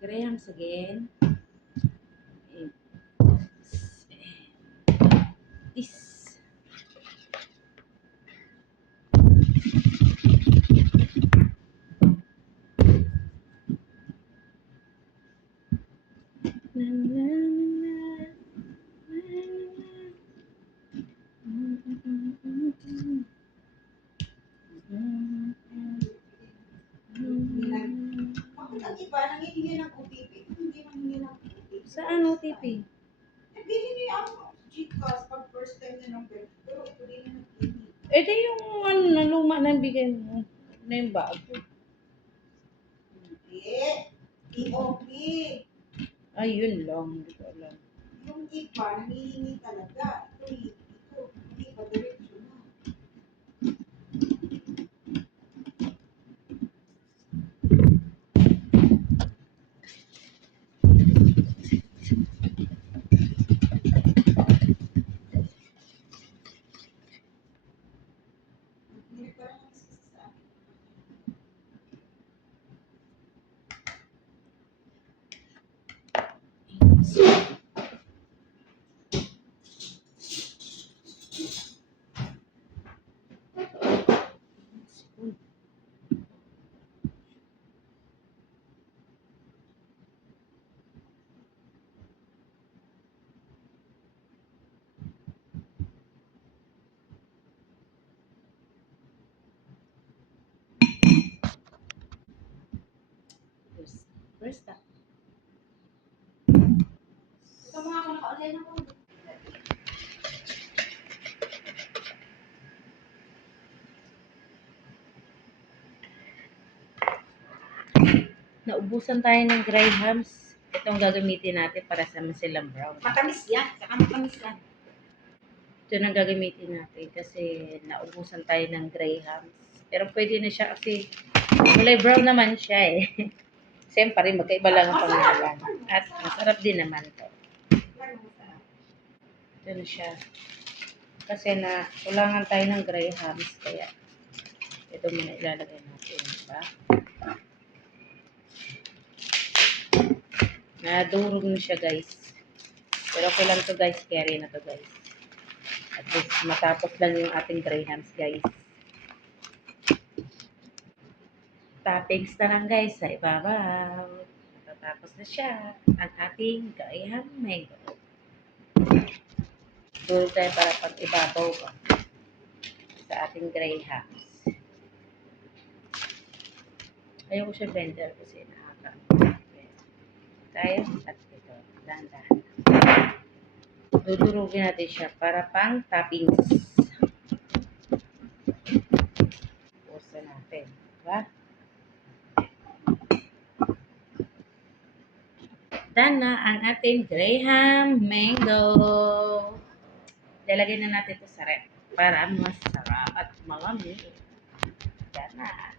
Grahams again. This. Na, na, na, Bakit ang iba nangihingi ng OTP? Hindi nangihingi ng OTP. Saan OTP? Nagbili ang GCash pag first time na ng birth. Pero ito din na nagbili. Ito yung ano, na luma na bigay mo. Na yung bago. Hindi. DOP. Ayun lang. Hindi ko alam. Yung iba nangihingi talaga. Ito. Hindi pa diretso na. Hindi pa lang nagsisisa. Where's that? Ito mga ako naka-online ako. Naubusan tayo ng Grahams. Itong gagamitin natin para sa masilang brown. Matamis yan. Saka matamis yan. Ito na gagamitin natin kasi naubusan tayo ng Grahams. Pero pwede na siya kasi kulay brown naman siya eh. Siyempre, magkaiba lang ang pangalan. At masarap din naman to. Ito na siya. Kasi na kulangan tayo ng Grahams. Kaya ito muna ilalagay natin. Diba? Nadurog na siya guys. Pero okay lang to guys. Carry na to guys. At least matapos lang yung ating Grahams guys. Toppings na lang guys sa ibabaw. Matatapos na siya ang ating Graham mango. Duro tayo para pag ibabaw pa sa ating Grahams. Ayaw ko siya blender kasi nakaka. Tayo at ito. Dahan-dahan. Dudurugin natin siya para pang toppings. Pusa natin. Diba? Done na ang ating Graham mango. Lalagyan na natin ito sa rep para masarap at malami. Done na.